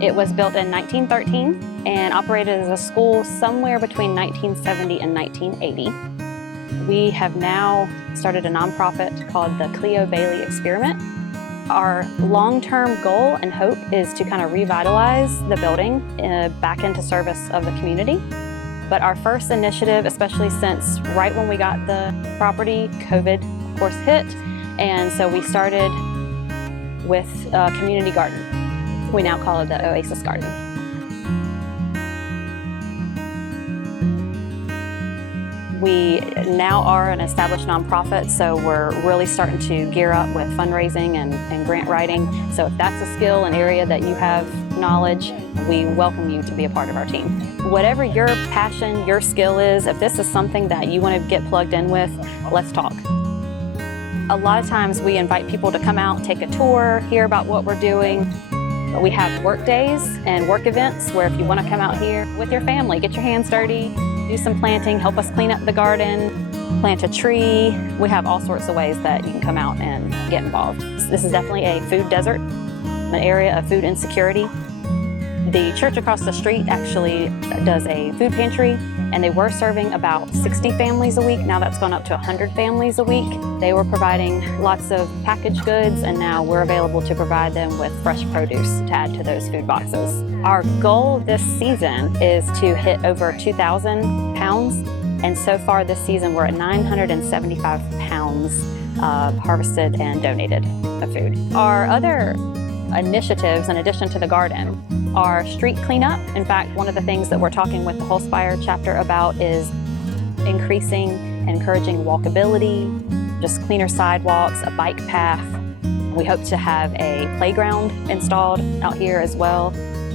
It was built in 1913 and operated as a school somewhere between 1970 and 1980. We have now started a nonprofit called the Cleo Bailey Experiment. Our long-term goal and hope is to kind of revitalize the building back into service of the community. But our first initiative, especially since right when we got the property, COVID, of course, hit. And so we started with a community garden. We now call it the Oasis Garden. We now are an established nonprofit, so we're really starting to gear up with fundraising and grant writing. So if that's a skill, an area that you have knowledge, we welcome you to be a part of our team. Whatever your passion, your skill is, if this is something that you want to get plugged in with, let's talk. A lot of times we invite people to come out, take a tour, hear about what we're doing. We have work days and work events where if you want to come out here with your family, get your hands dirty, do some planting, help us clean up the garden, plant a tree. We have all sorts of ways that you can come out and get involved. This is definitely a food desert, an area of food insecurity. The church across the street actually does a food pantry, and they were serving about 60 families a week. Now that's gone up to 100 families a week. They were providing lots of packaged goods, and now we're available to provide them with fresh produce to add to those food boxes. Our goal this season is to hit over 2,000 pounds, and so far this season we're at 975 pounds harvested and donated of food. Our other initiatives, in addition to the garden, are street cleanup. In fact, one of the things that we're talking with the Holspire chapter about is increasing and encouraging walkability, just cleaner sidewalks, a bike path. We hope to have a playground installed out here as well.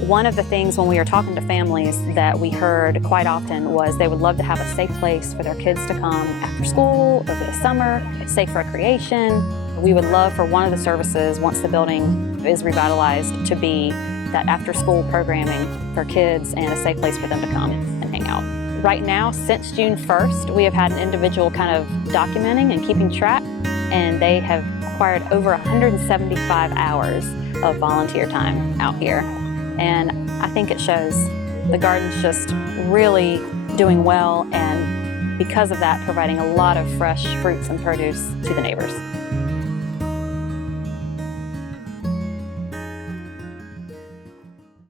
One of the things when we were talking to families that we heard quite often was they would love to have a safe place for their kids to come after school, over the summer, safe recreation. We would love for one of the services, once the building is revitalized, to be that after-school programming for kids and a safe place for them to come and hang out. Right now, since June 1st, we have had an individual kind of documenting and keeping track, and they have acquired over 175 hours of volunteer time out here. And I think it shows the garden's just really doing well, and because of that, providing a lot of fresh fruits and produce to the neighbors.